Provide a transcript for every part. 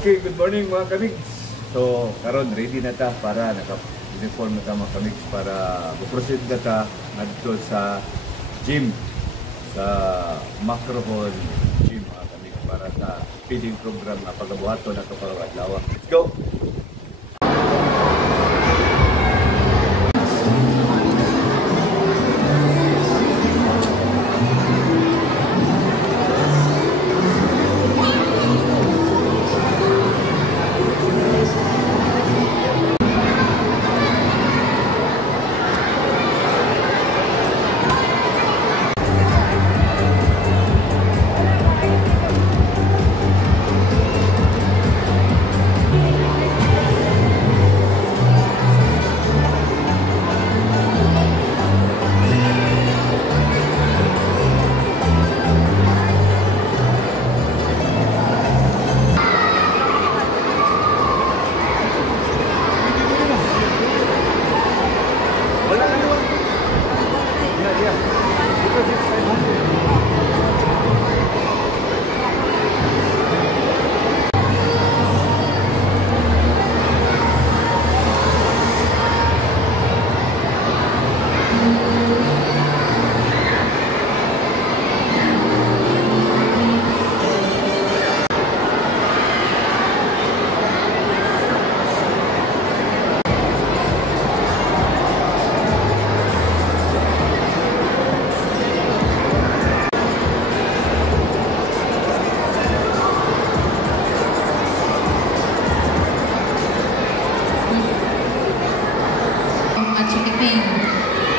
Okay, good morning mga kamigs. So, karon ready na ta para naka-uniform na ta mga kamigs para mag-proceed na ta ngadto sa gym, sa Macrohol Gym mga kamigs para sa feeding program na pagabuhaton na ito karong adlaw. Let's go!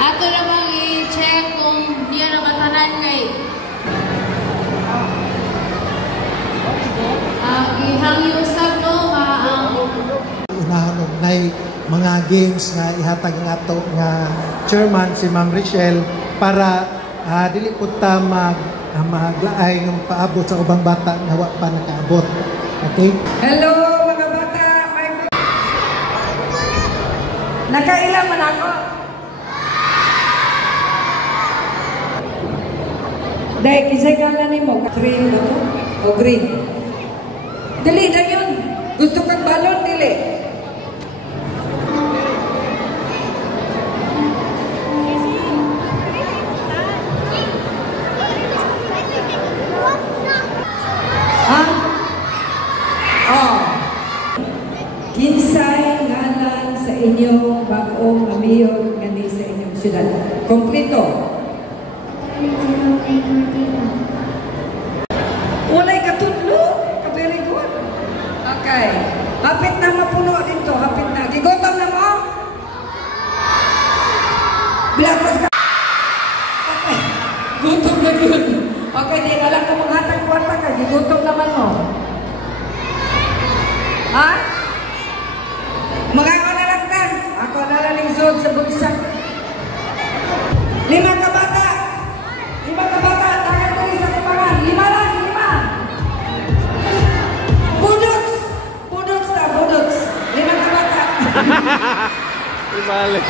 Ato namang i-check kung niya nakatanan kay ihangyusag no ang unahan na mga games na ihatag ng ato nga chairman si Ma'am Richelle para dili po ta maglaay ng paabot sa ubang bata nga wa pa nakaabot. Okay? Hello mga bata! Nakailan man ako? Dahil kisay ka na mo, green ba ito? O green? Dili na yun. Gusto kang balon, dili. Ha? Oh. Kinsay ngalan sa inyong bagong amiyon ngani sa inyong syudad. Kompleto. Ulay katudlo? Very good. Okay. Hapit na mapuno dito. Hapit na. Gigotom na mo? Bilapas ka. Okay. Gutom na yun. Okay, di alam ko manghatag kwarta ka. Gigutom naman mo. Ha? Mga ako na lang ka. Ako na lang lingzod sa bulsa. 5 ka bata. 5 ka bata. Tangan ko sa kumangan. 5 lang. 5. Budots. Budots na. Budots. 5 ka bata. Ibalik.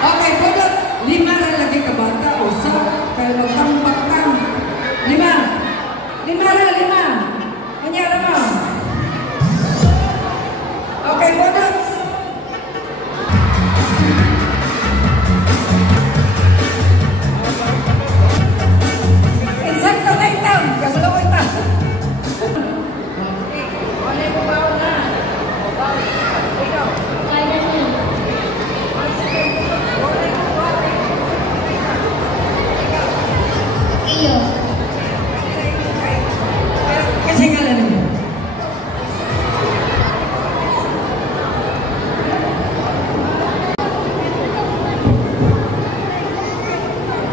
Okay, budots. 5 na lagi ka bata. Usa. Kaya magtambak ka. 5. 5 na. 5. Kanya naman. Okay, budots. Insakto na itam. Kagulo ko itam. Okay. Wala ko ba na? Ikaw. Kaya mo. Iyo. Kasi ngalan mo.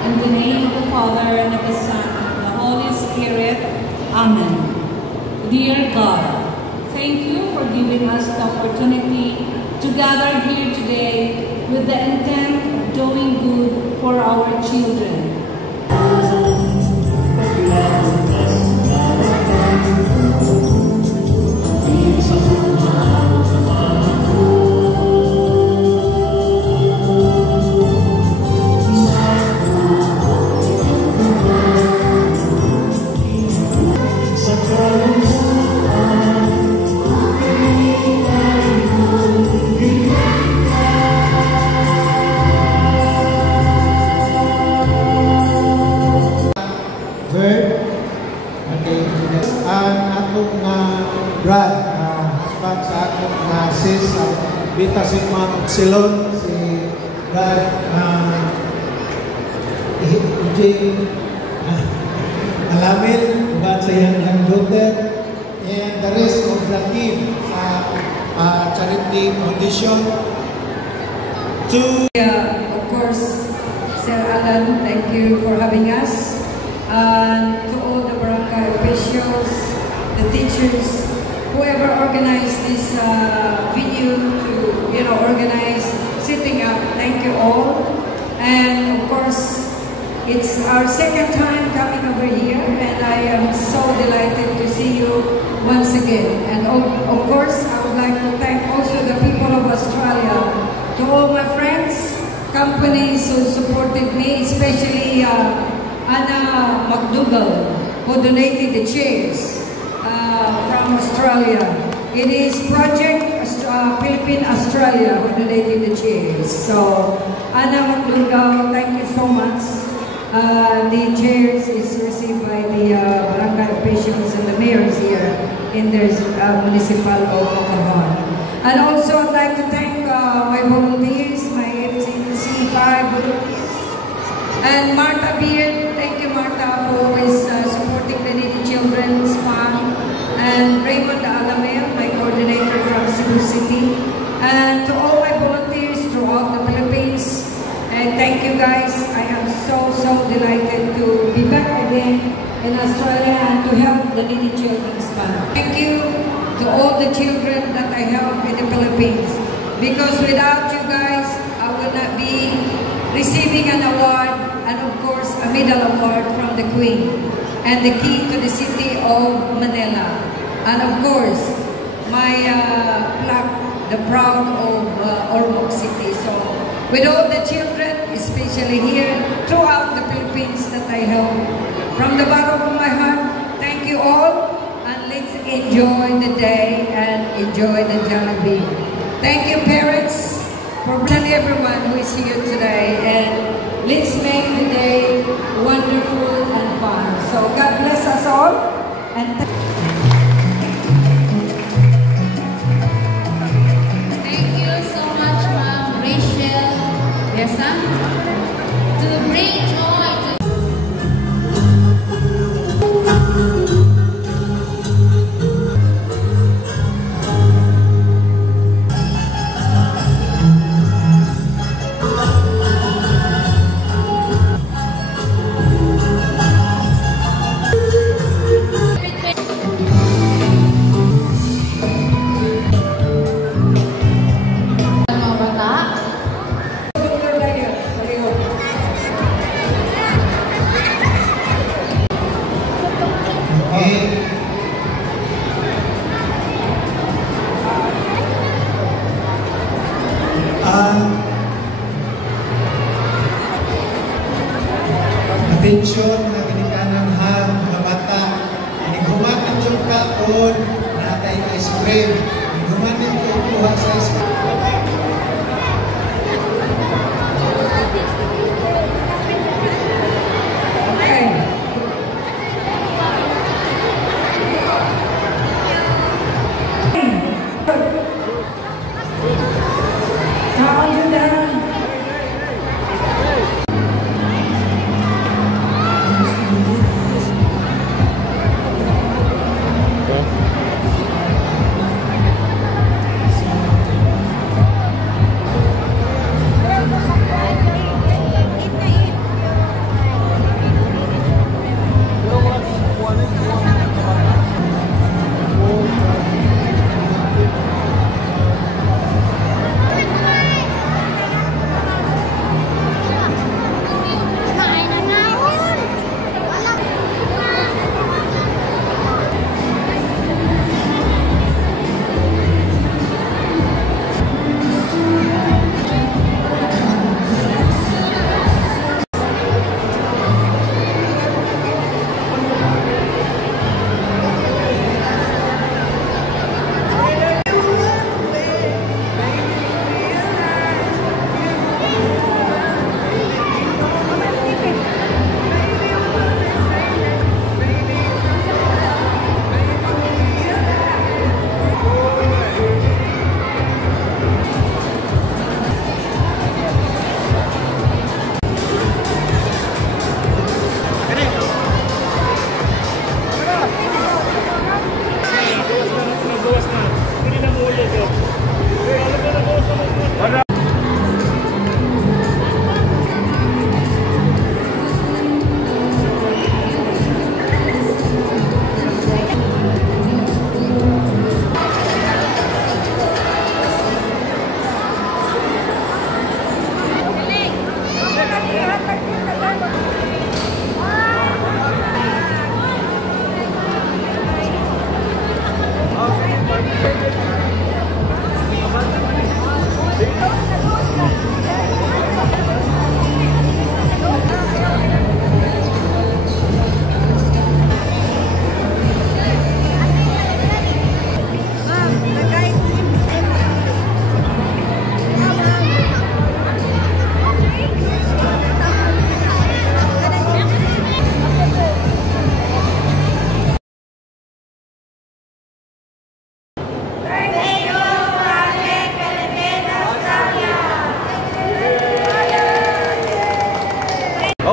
In the name of the Father, and of the Son, and of the Holy Spirit. Amen. Dear God, thank you for giving us the opportunity to gather here today with the intent of doing good for our children. Sa sis, bita si mga Upsilon, si Brad Eugene Alamil, uban sa iyang daughter, and the rest of the team sa charity audition. Of course, Sir Alan, thank you for having us. And to all the barangay officials, the teachers, whoever organized this video to, organize, sitting up, thank you all. And of course, it's our second time coming over here, and I am so delighted to see you once again. And of course, I would like to thank also the people of Australia, to all my friends, companies who supported me, especially Anna McDougall, who donated the chairs from Australia. It is Project Philippine Australia who donated the chairs. So, Anna McDougall, thank you so much. The chairs is received by the barangay officials and the mayors here in the municipal of Bocahon. And also, I'd like to thank my volunteers, my FCC 5 volunteers. And Martha Beard, thank you Martha for always supporting the Needy Children's Fund. And Raymond Alamel, my coordinator from Cebu City. And to all my volunteers throughout the Philippines. And thank you guys. I am so delighted to be back again in Australia and to help the Needy Children's Fund. Thank you to all the children that I help in the Philippines. Because without you guys, I will not be receiving an award, and of course, a medal award from the Queen, and the key to the city of Manila. And of course, my plaque, the proud of Ormoc City. So, with all the children, especially here, throughout the Philippines that I help, from the bottom of my heart, thank you all. Let's enjoy the day and enjoy the Jollibee. Thank you, parents, for bringing everyone who is here today. And let's make the day wonderful and fun. So God bless us all. And Thank you so much, Ma'am Rachel. Yes, to bring joy to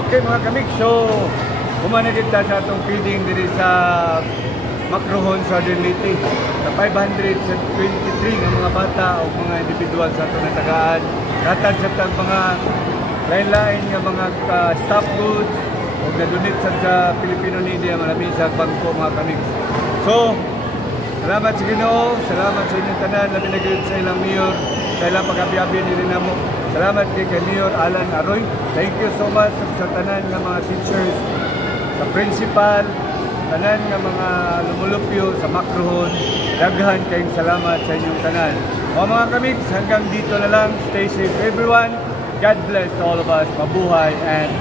Okay mga kamig, so kumana kita sa itong feeding diri sa Macrohon Southern Leyte sa 523 ng mga bata o mga individual sa itong natagaan. Katag sa itong mga lain-lain nga mga staff goods o nadunit sa Filipino Media maraming sa bangko mga kamig. So, salamat sa Ginoo, salamat sa inyong tanan na pinagayod sa ilang mayor, sa ilang pag-abi-abi ni Rinamo. Salamat kay Mayor Alan Aroy. Thank you so much sa tanan ng mga teachers, sa principal, tanan ng mga lumulupyo sa Macrohon. Daghan kayong salamat sa inyong tanan. O mga kamigs, hanggang dito na lang. Stay safe everyone. God bless all of us. Mabuhay and